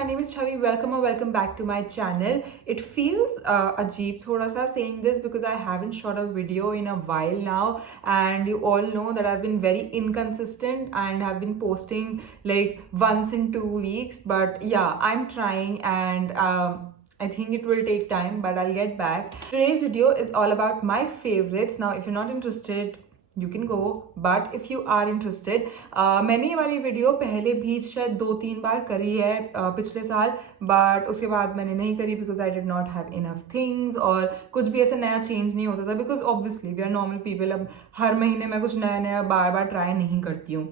my name is Chavi. Welcome or welcome back to my channel. It feels ajeeb thoda sa saying this because I haven't shot a video in a while now, and you all know that I've been very inconsistent and have been posting like once in 2 weeks. But yeah, I'm trying, and I think it will take time, but I'll get back. Today's video is all about my favorites. Now, if you're not interested, you can go, but if you are interested, मैंने ये वाली वीडियो पहले भी शायद 2-3 बार करी है पिछले साल, बट उसके बाद मैंने नहीं करी because I did not have enough things, और कुछ भी ऐसा नया चेंज नहीं होता था because obviously we are normal people. अब हर महीने मैं कुछ नया नया बार बार ट्राई नहीं करती हूँ.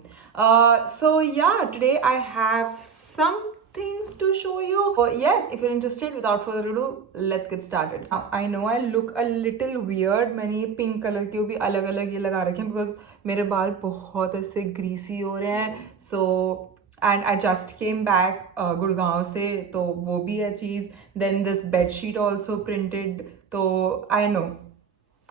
So yeah, today I have some things to show you. So yes, if you're interested, without further ado, let's get started. Now, I know I look a little weird. मैंने ये पिंक कलर के भी अलग अलग ये लगा रखे हैं बिकॉज मेरे बाल बहुत ऐसे ग्रीसी हो रहे हैं. So and I just came back Gurgaon से, तो वो भी है चीज़. Then this bedsheet also printed. तो आई नो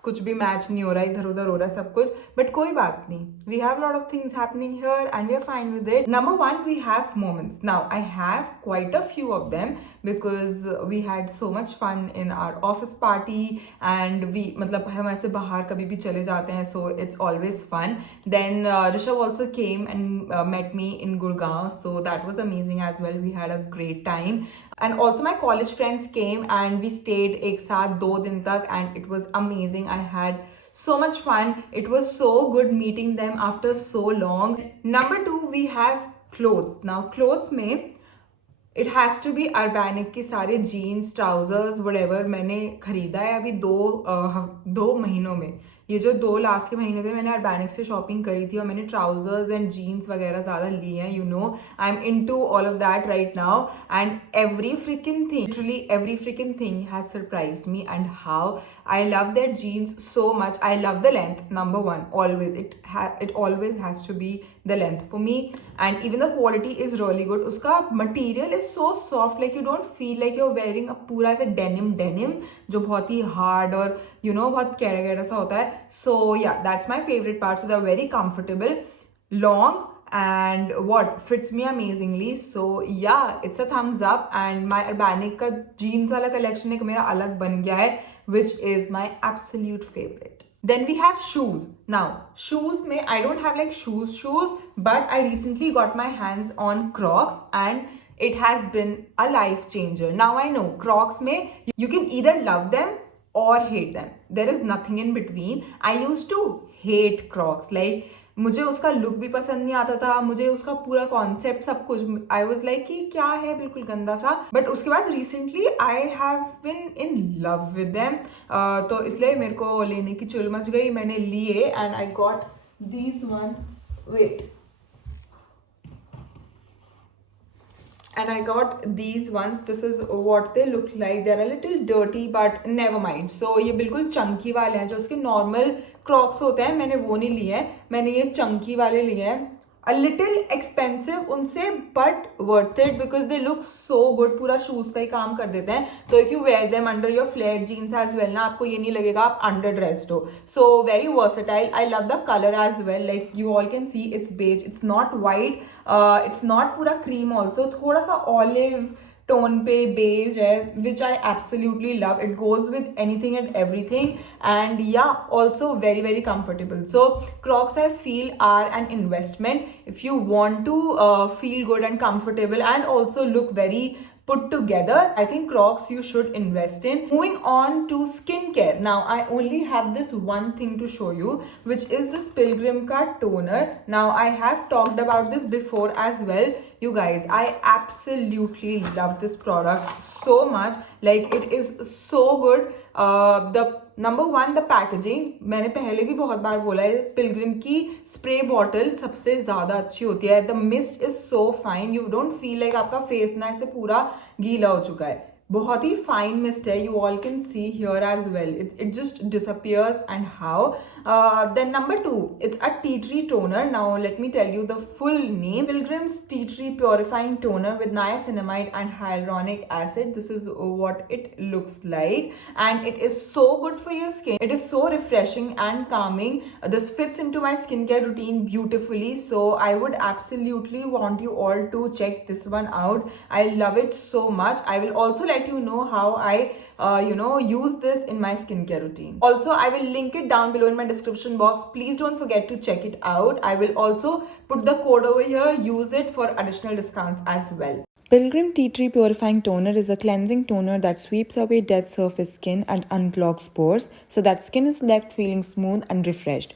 कुछ भी मैच नहीं हो रहा, इधर उधर हो रहा है सब कुछ, बट कोई बात नहीं. We have lot of things happening here and we are fine with it. Number 1, we have moments. Now I have quite a few of them because we had so much fun in our office party and we मतलब हम ऐसे बाहर कभी भी चले जाते हैं, so it's always fun. Then Rishabh also came and met me in Gurgaon, so that was amazing as well. We had a great time. And also my college friends came and we stayed एक साथ 2 दिन तक and it was amazing. I had so much fun. It was so good meeting them after so long. Number 2, we have clothes. Now clothes में it has to be Urbanic के सारे jeans, trousers, whatever मैंने खरीदा है अभी 2 महीनों में. ये जो 2 लास्ट के महीने थे मैंने अर्बैनिक से शॉपिंग करी थी और मैंने ट्राउजर्स एंड जीन्स वगैरह ज़्यादा लिए हैं. You know I am into all of that right now and every freaking thing, literally every freaking thing has surprised me and how I love their jeans so much. I love the length. Number 1, always it always has to be the length for me, and even the quality is really good. उसका material is so soft, like you don't feel like you're wearing a पूरा ऐसे denim जो बहुत ही hard और you know बहुत कैड़ा सा होता है. So yeah, that's my favorite part. So they're very comfortable, long, and what fits me amazingly. So yeah, it's a thumbs up. And my Urbanic का jeans वाला collection एक मेरा अलग बन गया है, which is my absolute favorite. Then we have shoes. Now shoes में I don't have like shoes, but I recently got my hands on Crocs and it has been a life changer. Now I know Crocs में you can either love them or hate them. There is nothing in between. I used to hate Crocs. Like मुझे उसका लुक भी पसंद नहीं आता था, मुझे उसका पूरा कॉन्सेप्ट सब कुछ, आई वॉज लाइक कि क्या है, बिल्कुल गंदा सा. बट उसके बाद recently I have been in love with them, तो इसलिए मेरे को लेने की चुल मच गई. मैंने लिए and I got these one. Wait, and I got these ones. This is what they look like. They're a little dirty but never mind. So ये बिल्कुल चंकी वाले हैं. जो उसके नॉर्मल क्रॉक्स होते हैं मैंने वो नहीं लिए हैं, मैंने ये चंकी वाले लिए हैं. A little expensive उनसे but worth it because they look so good. पूरा शूज़ का ही काम कर देते हैं. तो if you wear them under your flared jeans as well ना, आपको ये नहीं लगेगा आप underdressed हो. So very versatile. I love the color as well. Like you all can see it's beige. It's not white. It's not पूरा cream also. थोड़ा सा olive टोन पे बेज है, which I absolutely love. It goes with anything and everything and yeah also very very comfortable. So Crocs I feel are an investment if you want to feel good and comfortable and also look very put together. I think Crocs you should invest in. Moving on to skincare. Now I only have this one thing to show you, which is this Pilgrim ka toner. Now I have talked about this before as well. You guys, I absolutely love this product so much. Like it is so good. The number 1, the packaging. मैंने पहले भी बहुत बार बोला है, पिलग्रिम की spray bottle सबसे ज़्यादा अच्छी होती है. The mist is so fine, you don't feel like आपका फेस ना ऐसे पूरा गीला हो चुका है. बहुत ही फाइन मिस्ट है, you all can see here as well, it just disappears. And how? Then number 2, it's a tea tree toner. Now let me tell you the full name. Pilgrim's tea tree purifying toner with niacinamide and hyaluronic acid. This is what it looks like, and it is so good for your skin. It is so refreshing and calming. This fits into my skincare routine beautifully, so I would absolutely want you all to check this one out. I love it so much. I will also let you know how I use this in my skincare routine. Also, I will link it down below in my description box. Please don't forget to check it out. I will also put the code over here. Use it for additional discounts as well. Pilgrim Tea Tree Purifying Toner is a cleansing toner that sweeps away dead surface skin and unclogs pores so that skin is left feeling smooth and refreshed.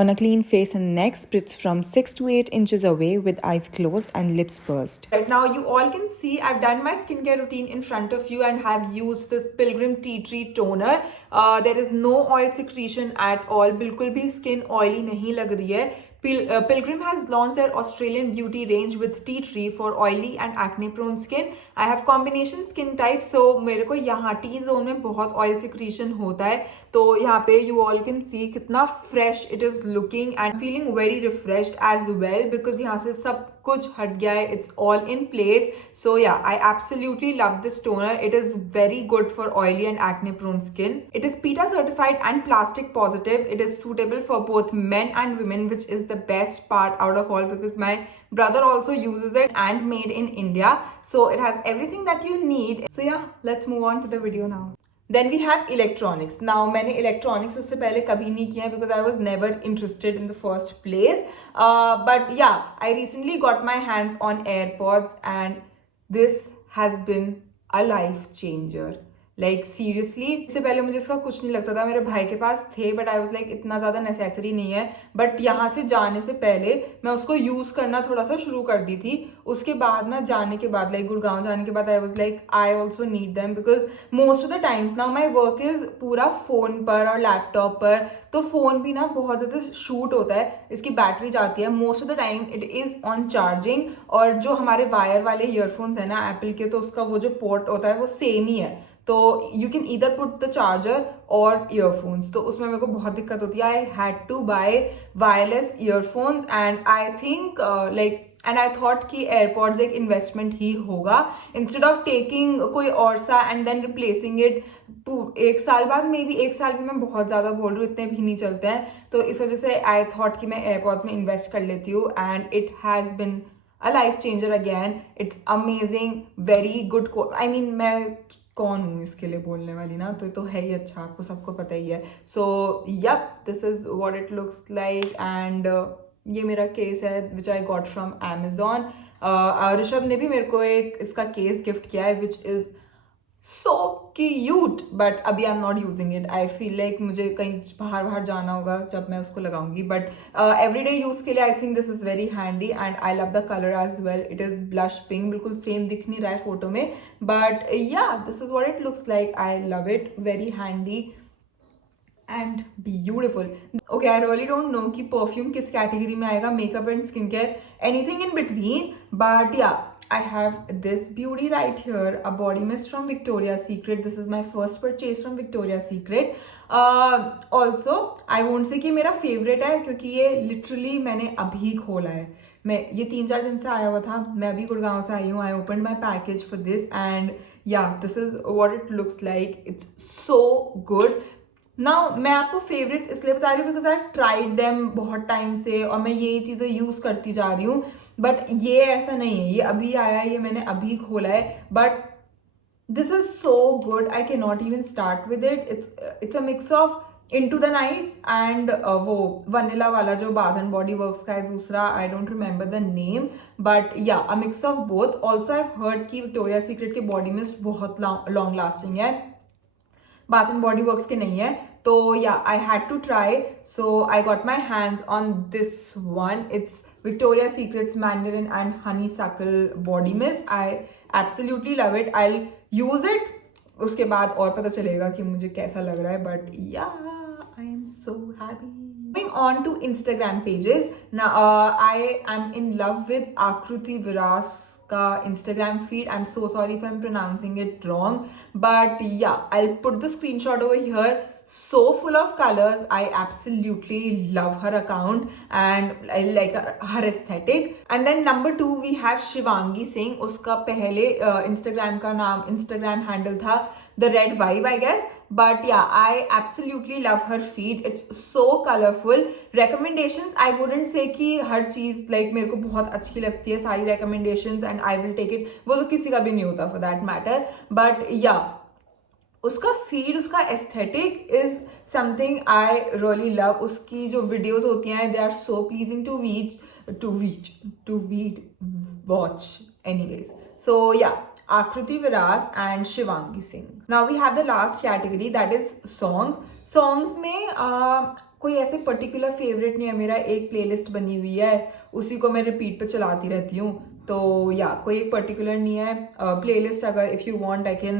On a clean face and neck, spritz from 6 to 8 inches away with eyes closed and lips pursed. Right now, you all can see I've done my skincare routine in front of you and have used this Pilgrim Tea Tree Toner. There is no oil secretion at all. बिल्कुल भी skin oily नहीं लग रही है. Pilgrim has launched their Australian beauty range with tea tree for oily and acne prone skin. I have combination skin type, so मेरे को यहाँ T zone में बहुत oil secretion होता है, तो यहाँ पे you all can see कितना fresh it is looking and feeling very refreshed as well because यहाँ से सब कुछ हट गया है. It's all in place. So yeah, I absolutely love this toner. It is very good for oily and acne prone skin. It is PETA certified and plastic positive. It is suitable for both men and women, which is the best part out of all because my brother also uses it and made in India. So it has everything that you need. So yeah, let's move on to the video now. Then we have electronics. Now मैंने electronics उससे पहले कभी नहीं किया है because I was never interested in the first place. But yeah, I recently got my hands on AirPods and this has been a life changer. Like seriously इससे पहले मुझे इसका कुछ नहीं लगता था. मेरे भाई के पास थे बट आई वाज लाइक इतना ज़्यादा नेसेसरी नहीं है. बट यहाँ से जाने से पहले मैं उसको यूज़ करना थोड़ा सा शुरू कर दी थी. उसके बाद ना जाने के बाद लाइक गुड़गांव जाने के बाद I was like I also need them because most of the times now my work is पूरा फ़ोन पर और लैपटॉप पर. तो फ़ोन भी ना बहुत ज़्यादा शूट होता है, इसकी बैटरी जाती है. Most of the time it is on charging. और जो हमारे वायर वाले ईयरफोन्स हैं ना एप्पल के, तो उसका वो जो पोर्ट होता है वो सेम ही है. तो you can either put the charger or earphones. तो उसमें मेरे को बहुत दिक्कत होती है. I had to buy wireless earphones and I think like and I thought कि एयरपॉड्स एक इन्वेस्टमेंट ही होगा इंस्टेड ऑफ टेकिंग कोई और सा एंड देन रिप्लेसिंग इट 1 साल बाद. मे बी 1 साल भी मैं बहुत ज़्यादा बोल रही हूँ, इतने भी नहीं चलते हैं. तो इस वजह से आई थॉट कि मैं एयरपॉड्स में इन्वेस्ट कर लेती हूँ and it has been a life changer again. It's amazing, very good. I mean मैं कौन हूँ इसके लिए बोलने वाली ना, तो है ही अच्छा, आपको सबको पता ही है. So yup, this is what it looks like. And ये मेरा केस है which I got from Amazon. Rishabh ने भी मेरे को एक इसका केस गिफ्ट किया है which is so cute. But अभी I am not using it. I feel like मुझे कहीं बाहर जाना होगा जब मैं उसको लगाऊंगी. बट एवरीडे यूज के लिए I think this is very handy and I love the colour as well. It is blush pink, बिल्कुल सेम दिख नहीं रहा है फोटो में, but yeah this is what it looks like. I love it, very handy and beautiful. Okay, I really don't know कि perfume किस category में आएगा, makeup and skincare, anything in between. But yeah, I have this beauty right here, a body mist from Victoria's Secret. This is my first purchase from Victoria's Secret. Also, I won't say कि मेरा favorite है क्योंकि ये literally मैंने अभी खोला है. मैं ये 3-4 दिन से आया हुआ था. मैं अभी गुड़गांव से आई हूँ. I opened my package for this and yeah, this is what it looks like. It's so good. Now मैं आपको फेवरेट्स इसलिए बता रही हूँ बिकॉज आई ट्राइड देम बहुत टाइम से और मैं यही चीज़ें यूज़ करती जा रही हूँ. बट ये ऐसा नहीं है, ये अभी आया है, ये मैंने अभी खोला है. But this is so good, I can not even start with it. It's a mix of into the nights and वो वनीला वाला जो बाथ एंड बॉडी वर्क्स का है दूसरा, I don't remember the name. But yeah a mix of both. Also I heard कि Victoria secret के body mist बहुत long lasting है, बाथ एंड बॉडी वर्क्स के नहीं है. तो yeah I had to try, so I got my hands on this one. It's Victoria secrets mandarin and honeysuckle body mist. I absolutely love it. I use it, उसके बाद और पता चलेगा कि मुझे कैसा लग रहा है. बट या I am so happy. Moving on to Instagram pages. Now, I am in love with Akruti Viras ka Instagram feed. I'm so sorry if I'm pronouncing it wrong, but yeah, I'll put the screenshot over here. So full of colors. I absolutely love her account and I like her aesthetic. And then number 2 we have Shivangi Singh. उसका पहले Instagram का नाम, Instagram handle था The Red Vibe, I guess. But yeah, I absolutely love her feed. It's so colorful. Recommendations, I wouldn't say कि हर चीज like मेरे को बहुत अच्छी लगती है सारी recommendations and I will take it. वो तो किसी का भी नहीं होता for that matter. But yeah, उसका फीड, उसका aesthetic is something I really love. उसकी जो वीडियोस होती हैं they are so pleasing to we'd watch anyways. So yeah, Akriti Viras and Shivangi Singh. Now we have the last category, that is songs. Songs में कोई ऐसे particular favourite नहीं है मेरा. एक प्लेलिस्ट बनी हुई है, उसी को मैं रिपीट पे चलाती रहती हूँ. तो या कोई एक पर्टिकुलर नहीं है. प्लेलिस्ट अगर if you want I can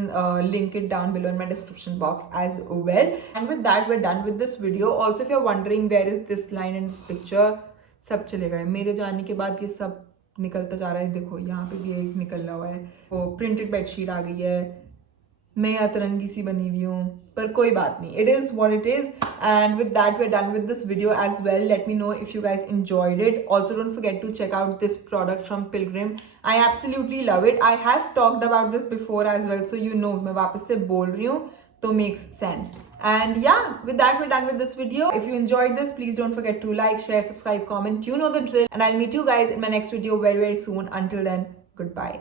link it down below in my description box as well. And with that we are done with this video. Also if you are wondering where is this line and this picture, सब चले गए मेरे जाने के बाद. ये सब निकलता जा रहा है. देखो यहाँ पे भी एक निकल रहा है. वो प्रिंटेड बेडशीट आ गई है. मैं अतरंगी सी बनी हुई हूँ, पर कोई बात नहीं. It is what it is. And with that we are done with this video as well. Let me know if you guys enjoyed it. Also don't forget to check out this product from Pilgrim. I absolutely love it. I have talked about this before as well, so you know मैं वापस से बोल रही हूँ तो makes sense. And yeah, with that we're done with this video. If you enjoyed this, please don't forget to like, share, subscribe, comment. You know the drill. And I'll meet you guys in my next video very soon. Until then, goodbye.